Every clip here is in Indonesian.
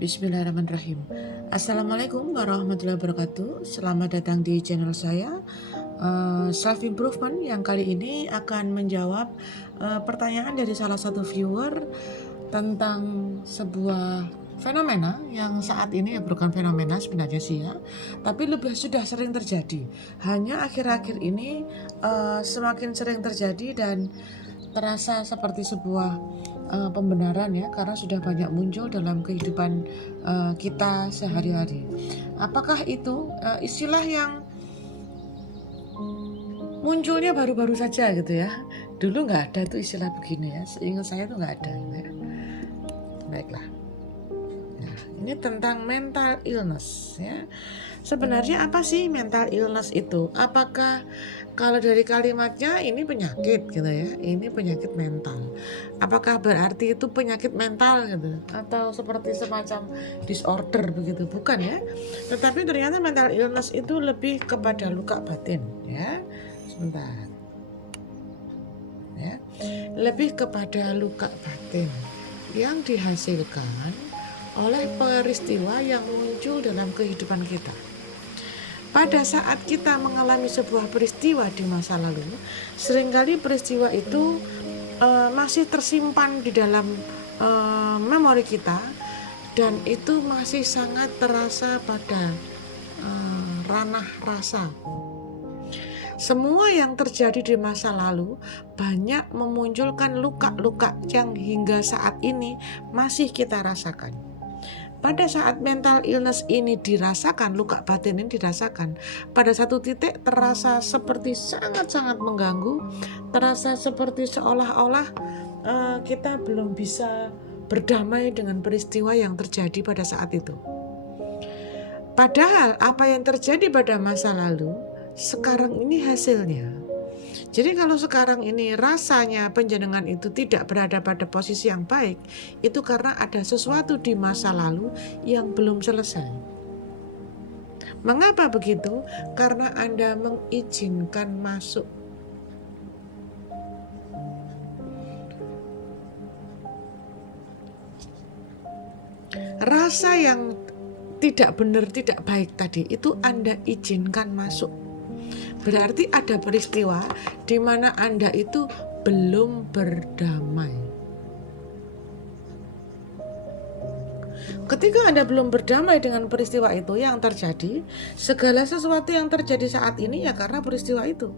Bismillahirrahmanirrahim. Assalamualaikum warahmatullahi wabarakatuh. Selamat datang di channel saya, Self Improvement, yang kali ini akan menjawab pertanyaan dari salah satu viewer tentang sebuah fenomena yang saat ini bukan fenomena sebenarnya sih ya, tapi lebih sudah sering terjadi. Hanya akhir-akhir ini semakin sering terjadi dan terasa seperti sebuah pembenaran ya, karena sudah banyak muncul dalam kehidupan kita sehari-hari. Apakah itu istilah yang munculnya baru-baru saja gitu ya? Dulu nggak ada tuh istilah begini ya, seingat saya tuh nggak ada gitu ya. Baiklah. Nah, ini tentang mental illness ya. Sebenarnya apa sih mental illness itu? Apakah kalau dari kalimatnya ini penyakit gitu ya, ini penyakit mental. Apakah berarti itu penyakit mental gitu? Atau seperti semacam disorder begitu? Bukan ya. Tetapi ternyata mental illness itu lebih kepada luka batin ya. Sebentar. Ya. Lebih kepada luka batin yang dihasilkan oleh peristiwa yang muncul dalam kehidupan kita. Pada saat kita mengalami sebuah peristiwa di masa lalu, seringkali peristiwa itu masih tersimpan di dalam memori kita, dan itu masih sangat terasa pada ranah rasa. Semua yang terjadi di masa lalu banyak memunculkan luka-luka yang hingga saat ini masih kita rasakan. Pada saat mental illness ini dirasakan, luka batin ini dirasakan, pada satu titik terasa seperti sangat-sangat mengganggu, terasa seperti seolah-olah kita belum bisa berdamai dengan peristiwa yang terjadi pada saat itu. Padahal apa yang terjadi pada masa lalu, sekarang ini hasilnya. Jadi kalau sekarang ini rasanya penjenengan itu tidak berada pada posisi yang baik, itu karena ada sesuatu di masa lalu yang belum selesai. Mengapa begitu? Karena Anda mengizinkan masuk. Rasa yang tidak benar, tidak baik tadi, itu Anda izinkan masuk. Berarti ada peristiwa di mana Anda itu belum berdamai. Ketika Anda belum berdamai dengan peristiwa itu yang terjadi, segala sesuatu yang terjadi saat ini ya karena peristiwa itu.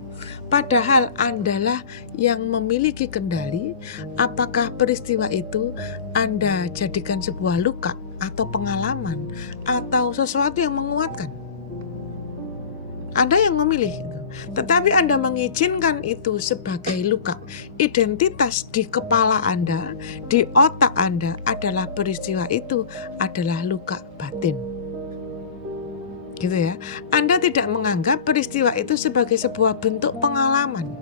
Padahal Andalah yang memiliki kendali apakah peristiwa itu Anda jadikan sebuah luka atau pengalaman atau sesuatu yang menguatkan. Anda yang memilih itu. Tetapi Anda mengizinkan itu sebagai luka. Identitas di kepala Anda, di otak Anda adalah peristiwa itu adalah luka batin. Gitu ya. Anda tidak menganggap peristiwa itu sebagai sebuah bentuk pengalaman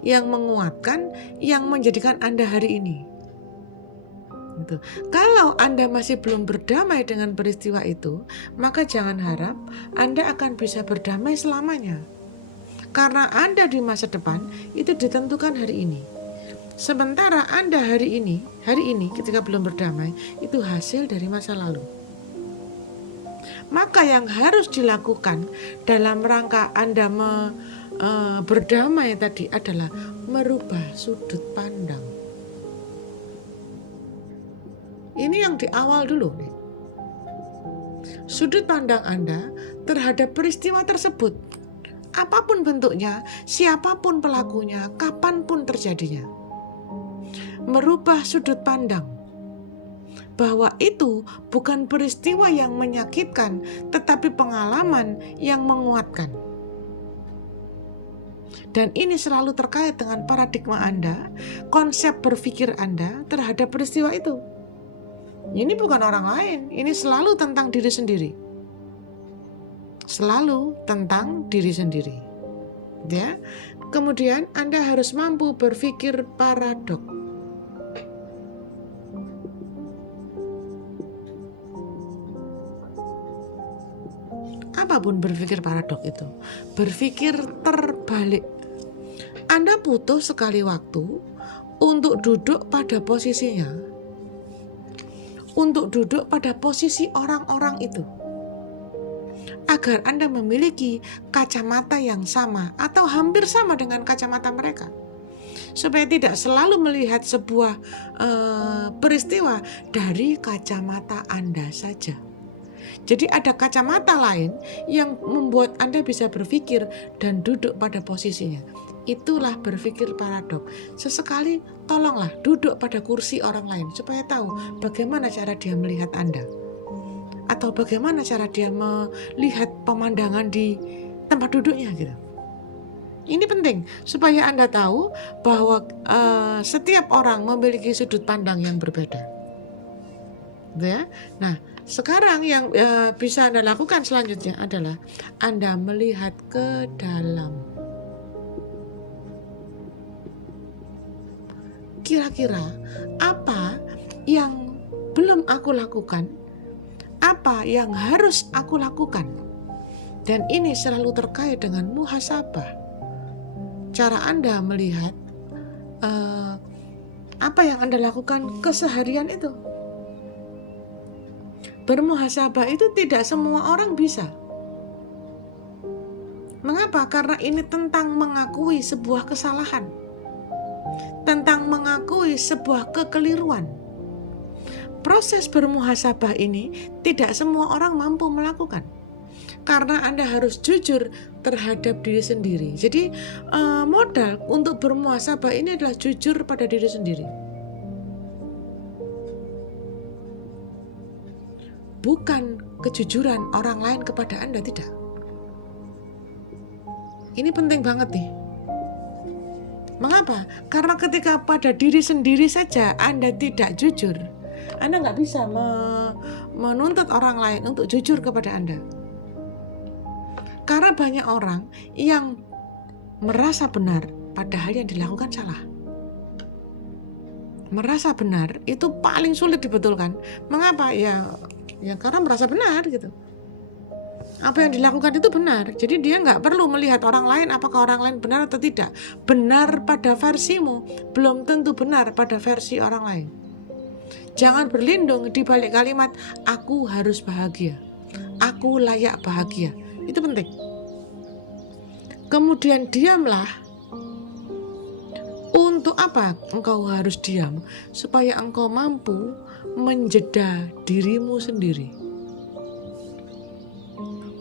yang menguatkan, yang menjadikan Anda hari ini. Gitu. Kalau Anda masih belum berdamai dengan peristiwa itu, maka jangan harap Anda akan bisa berdamai selamanya. Karena Anda di masa depan itu ditentukan hari ini. Sementara Anda hari ini ketika belum berdamai, itu hasil dari masa lalu. Maka yang harus dilakukan dalam rangka Anda berdamai tadi adalah merubah sudut pandang. Ini yang di awal dulu nih. Sudut pandang Anda terhadap peristiwa tersebut, apapun bentuknya, siapapun pelakunya, kapanpun terjadinya. Merubah sudut pandang bahwa itu bukan peristiwa yang menyakitkan, tetapi pengalaman yang menguatkan. Dan ini selalu terkait dengan paradigma Anda, konsep berpikir Anda terhadap peristiwa itu. Ini bukan orang lain, ini selalu tentang diri sendiri. Selalu tentang diri sendiri. Ya. Kemudian Anda harus mampu berpikir paradok. Apapun berpikir paradok itu, berpikir terbalik. Anda butuh sekali waktu untuk duduk pada posisinya, untuk duduk pada posisi orang-orang itu. Agar Anda memiliki kacamata yang sama atau hampir sama dengan kacamata mereka. Supaya tidak selalu melihat sebuah peristiwa dari kacamata Anda saja. Jadi ada kacamata lain yang membuat Anda bisa berpikir dan duduk pada posisinya. Itulah berpikir paradok. Sesekali tolonglah duduk pada kursi orang lain supaya tahu bagaimana cara dia melihat Anda. Atau bagaimana cara dia melihat pemandangan di tempat duduknya gitu. Ini penting supaya Anda tahu bahwa setiap orang memiliki sudut pandang yang berbeda. Gitu ya. Nah, sekarang yang bisa Anda lakukan selanjutnya adalah Anda melihat ke dalam. Kira-kira apa yang belum aku lakukan? Apa yang harus aku lakukan? Dan ini selalu terkait dengan muhasabah. Cara Anda melihat apa yang Anda lakukan keseharian itu. Bermuhasabah itu tidak semua orang bisa. Mengapa? Karena ini tentang mengakui sebuah kesalahan. Tentang mengakui sebuah kekeliruan. Proses bermuhasabah ini tidak semua orang mampu melakukan. Karena Anda harus jujur terhadap diri sendiri. Jadi modal untuk bermuhasabah ini adalah jujur pada diri sendiri. Bukan kejujuran orang lain kepada Anda, tidak. Ini penting banget nih. Mengapa? Karena ketika pada diri sendiri saja Anda tidak jujur, Anda nggak bisa menuntut orang lain untuk jujur kepada Anda. Karena banyak orang yang merasa benar padahal yang dilakukan salah. Merasa benar itu paling sulit dibetulkan. Mengapa? Ya karena merasa benar gitu. Apa yang dilakukan itu benar. Jadi dia nggak perlu melihat orang lain apakah orang lain benar atau tidak. Benar pada versimu belum tentu benar pada versi orang lain. Jangan berlindung di balik kalimat aku harus bahagia. Aku layak bahagia. Itu penting. Kemudian diamlah. Untuk apa engkau harus diam? Supaya engkau mampu menjeda dirimu sendiri.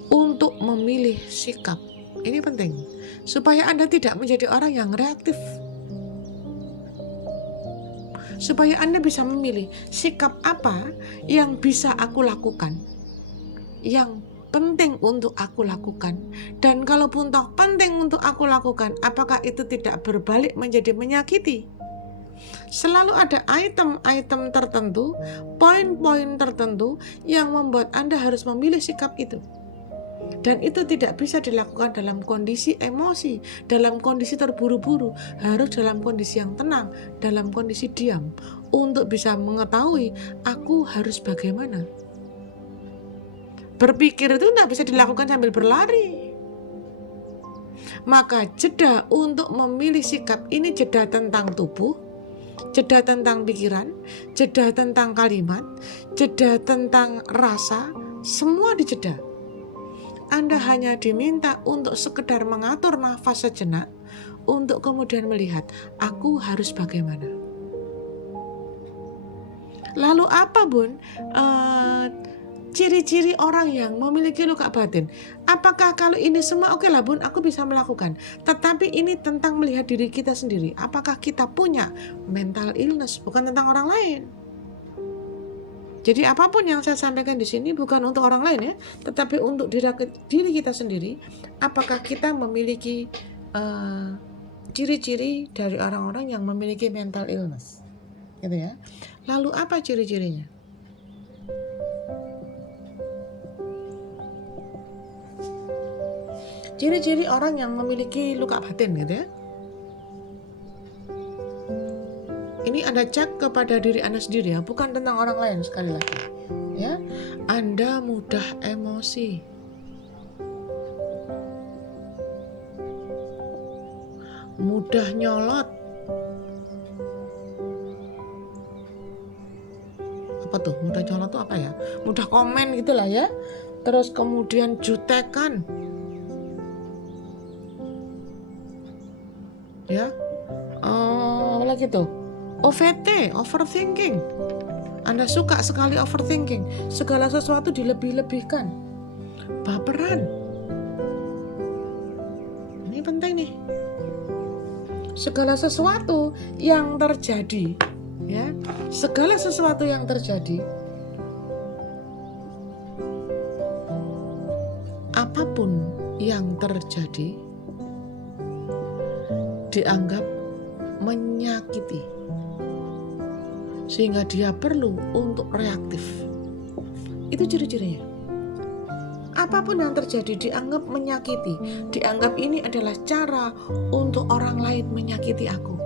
Untuk memilih sikap. Ini penting. Supaya Anda tidak menjadi orang yang reaktif. Supaya Anda bisa memilih sikap apa yang bisa aku lakukan. Yang penting untuk aku lakukan. Dan kalaupun toh penting untuk aku lakukan, apakah itu tidak berbalik menjadi menyakiti? Selalu ada item-item tertentu, poin-poin tertentu yang membuat Anda harus memilih sikap itu. Dan itu tidak bisa dilakukan dalam kondisi emosi, dalam kondisi terburu-buru, harus dalam kondisi yang tenang, dalam kondisi diam, untuk bisa mengetahui aku harus bagaimana. Berpikir itu tidak bisa dilakukan sambil berlari. Maka jeda untuk memilih sikap ini jeda tentang tubuh, jeda tentang pikiran, jeda tentang kalimat, jeda tentang rasa, semua dijeda. Anda hanya diminta untuk sekedar mengatur nafas sejenak untuk kemudian melihat aku harus bagaimana. Lalu apa Bun? Ciri-ciri orang yang memiliki luka batin. Apakah kalau ini semua oke lah Bun, aku bisa melakukan. Tetapi ini tentang melihat diri kita sendiri. Apakah kita punya mental illness, bukan tentang orang lain. Jadi apapun yang saya sampaikan di sini bukan untuk orang lain ya, tetapi untuk diri kita sendiri. Apakah kita memiliki ciri-ciri dari orang-orang yang memiliki mental illness, gitu ya? Lalu apa ciri-cirinya? Ciri-ciri orang yang memiliki luka batin, gitu ya? Ini Anda cek kepada diri Anda sendiri ya, bukan tentang orang lain sekali lagi. Ya, Anda mudah emosi. Mudah nyolot. apa tuh? Mudah nyolot tuh apa ya? Mudah komen gitulah ya. Terus kemudian jutekan. Ya. Apa lagi tuh? OVT, overthinking. Anda suka sekali overthinking. Segala sesuatu dilebih-lebihkan. Baperan. Ini penting nih. Segala sesuatu yang terjadi, ya, segala sesuatu yang terjadi, apapun yang terjadi, dianggap menyakiti, sehingga dia perlu untuk reaktif. Itu ciri-cirinya. Apapun yang terjadi dianggap menyakiti, dianggap ini adalah cara untuk orang lain menyakiti aku.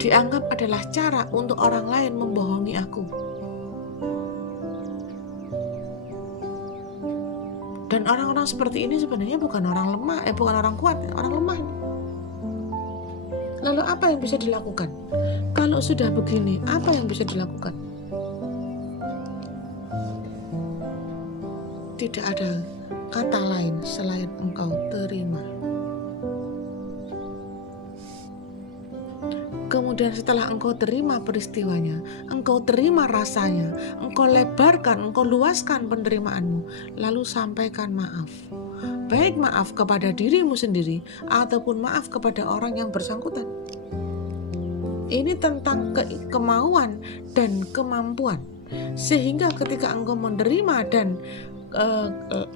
Dianggap adalah cara untuk orang lain membohongi aku. Dan orang-orang seperti ini sebenarnya bukan orang lemah, bukan orang kuat, orang lemah. Lalu apa yang bisa dilakukan? Kalau sudah begini, apa yang bisa dilakukan? Tidak ada kata lain selain engkau terima. Kemudian setelah engkau terima peristiwanya, engkau terima rasanya, engkau lebarkan, engkau luaskan penerimaanmu, lalu sampaikan maaf. Baik maaf kepada dirimu sendiri ataupun maaf kepada orang yang bersangkutan. Ini tentang kemauan dan kemampuan. Sehingga ketika engkau menerima dan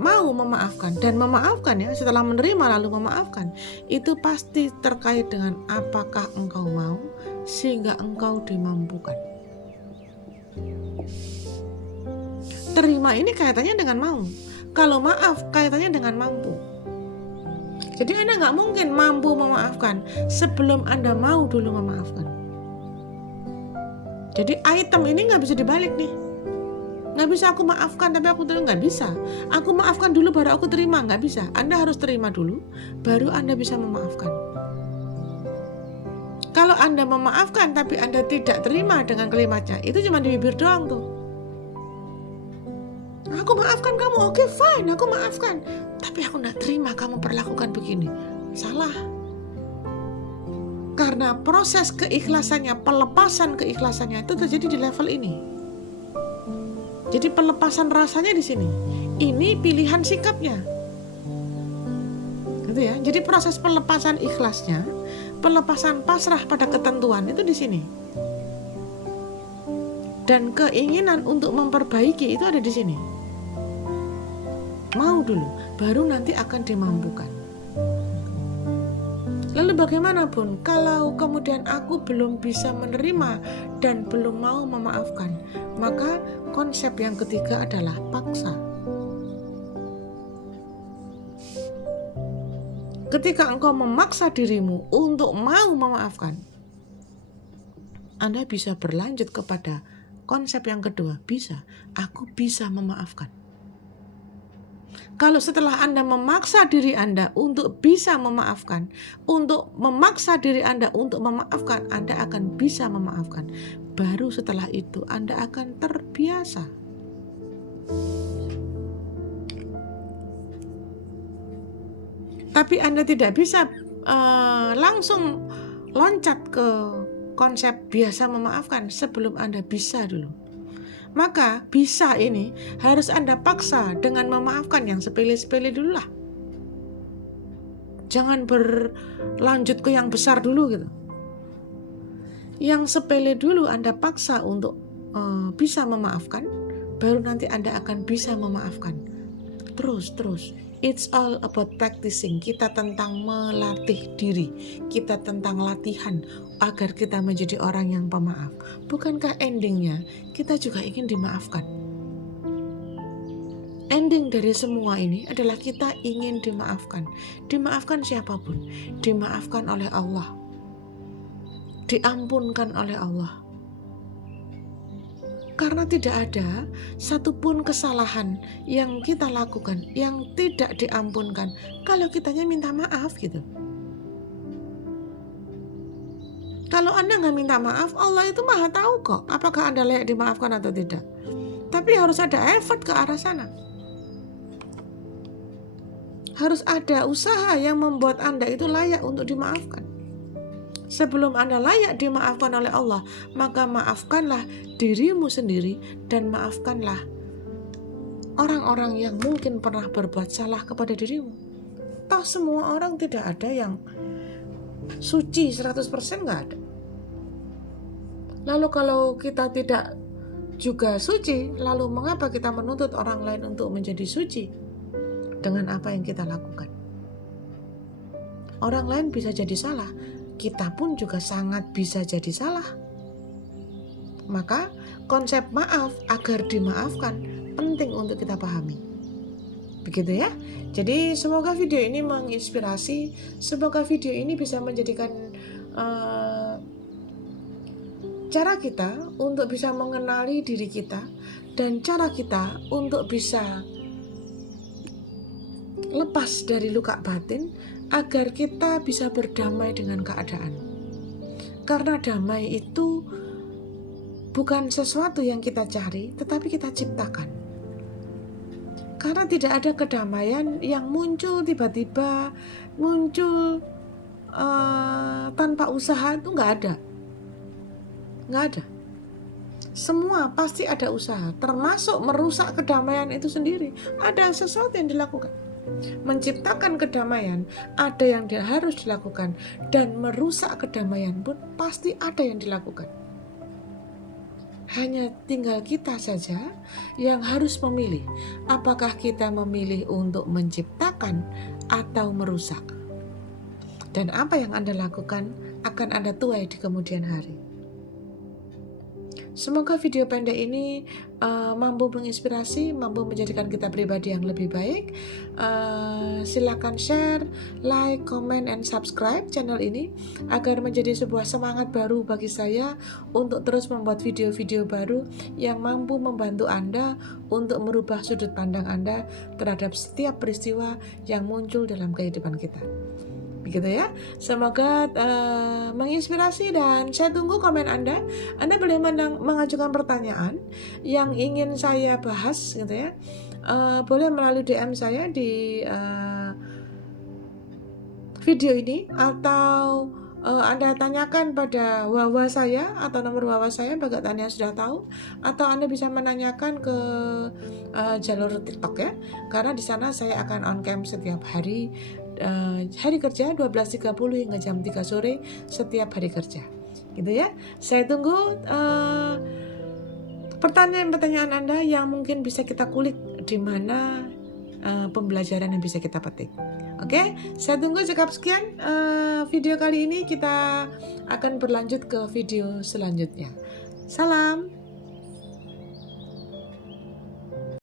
mau memaafkan dan memaafkan, ya, setelah menerima lalu memaafkan, itu pasti terkait dengan apakah engkau mau sehingga engkau dimampukan. Terima ini kaitannya dengan mau. Kalau maaf kaitannya dengan mampu. Jadi Anda nggak mungkin mampu memaafkan sebelum Anda mau dulu memaafkan. Jadi item ini nggak bisa dibalik nih. Nggak bisa aku maafkan tapi aku terima, nggak bisa. Aku maafkan dulu baru aku terima, nggak bisa. Anda harus terima dulu baru Anda bisa memaafkan. Kalau Anda memaafkan tapi Anda tidak terima dengan kalimatnya, itu cuma di bibir doang tuh. Aku maafkan kamu, oke fine, aku maafkan, tapi aku nggak terima kamu perlakukan begini. Salah. Karena proses keikhlasannya, pelepasan keikhlasannya itu terjadi di level ini. Jadi pelepasan rasanya di sini. Ini pilihan sikapnya. Gitu ya. Jadi proses pelepasan ikhlasnya, pelepasan pasrah pada ketentuan itu di sini. Dan keinginan untuk memperbaiki itu ada di sini. Mau dulu, baru nanti akan dimampukan. Lalu bagaimanapun kalau kemudian aku belum bisa menerima dan belum mau memaafkan, maka konsep yang ketiga adalah paksa. Ketika engkau memaksa dirimu untuk mau memaafkan, Anda bisa berlanjut kepada konsep yang kedua, aku bisa memaafkan. Kalau setelah Anda memaksa diri Anda untuk bisa memaafkan, untuk memaksa diri Anda untuk memaafkan, Anda akan bisa memaafkan. Baru setelah itu Anda akan terbiasa. Tapi Anda tidak bisa langsung loncat ke konsep biasa memaafkan sebelum Anda bisa dulu. Maka bisa ini harus Anda paksa dengan memaafkan yang sepele-sepele dulu lah. Jangan berlanjut ke yang besar dulu gitu. Yang sepele dulu Anda paksa untuk bisa memaafkan, baru nanti Anda akan bisa memaafkan. Terus. It's all about practicing. Kita tentang melatih diri. Kita tentang latihan agar kita menjadi orang yang pemaaf. Bukankah endingnya kita juga ingin dimaafkan? Ending dari semua ini adalah kita ingin dimaafkan. Dimaafkan siapapun. Dimaafkan oleh Allah. Diampunkan oleh Allah. Karena tidak ada satupun kesalahan yang kita lakukan yang tidak diampunkan kalau kitanya minta maaf gitu. Kalau Anda nggak minta maaf, Allah itu maha tahu kok apakah Anda layak dimaafkan atau tidak. Tapi harus ada effort ke arah sana. Harus ada usaha yang membuat Anda itu layak untuk dimaafkan. Sebelum Anda layak dimaafkan oleh Allah, maka maafkanlah dirimu sendiri dan maafkanlah orang-orang yang mungkin pernah berbuat salah kepada dirimu. Toh semua orang tidak ada yang suci 100%, nggak ada. Lalu kalau kita tidak juga suci, lalu mengapa kita menuntut orang lain untuk menjadi suci dengan apa yang kita lakukan? Orang lain bisa jadi salah, kita pun juga sangat bisa jadi salah. Maka konsep maaf agar dimaafkan penting untuk kita pahami. Begitu ya. Jadi semoga video ini menginspirasi, semoga video ini bisa menjadikan cara kita untuk bisa mengenali diri kita dan cara kita untuk bisa lepas dari luka batin agar kita bisa berdamai dengan keadaan. Karena damai itu bukan sesuatu yang kita cari, tetapi kita ciptakan. Karena tidak ada kedamaian yang muncul tiba-tiba, muncul tanpa usaha, itu nggak ada. Nggak ada. Semua pasti ada usaha, termasuk merusak kedamaian itu sendiri. Ada sesuatu yang dilakukan. Menciptakan kedamaian, ada yang harus dilakukan. Dan merusak kedamaian pun pasti ada yang dilakukan. Hanya tinggal kita saja yang harus memilih. Apakah kita memilih untuk menciptakan atau merusak? Dan apa yang Anda lakukan akan Anda tuai di kemudian hari. Semoga video pendek ini mampu menginspirasi, mampu menjadikan kita pribadi yang lebih baik. Silakan share, like, comment, and subscribe channel ini agar menjadi sebuah semangat baru bagi saya untuk terus membuat video-video baru yang mampu membantu Anda untuk merubah sudut pandang Anda terhadap setiap peristiwa yang muncul dalam kehidupan kita. Begitu ya, semoga menginspirasi dan saya tunggu komen Anda. Anda boleh mengajukan pertanyaan yang ingin saya bahas gitu ya. Boleh melalui DM saya di video ini, atau Anda tanyakan pada wawa saya atau nomor wawa saya bagi Anda yang sudah tahu, atau Anda bisa menanyakan ke jalur TikTok ya, karena di sana saya akan on cam setiap hari kerja 12.30 hingga jam 3 sore setiap hari kerja gitu ya. Saya tunggu pertanyaan-pertanyaan Anda yang mungkin bisa kita kulik di mana pembelajaran yang bisa kita petik. Oke, saya tunggu. Cukup sekian video kali ini, kita akan berlanjut ke video selanjutnya. Salam.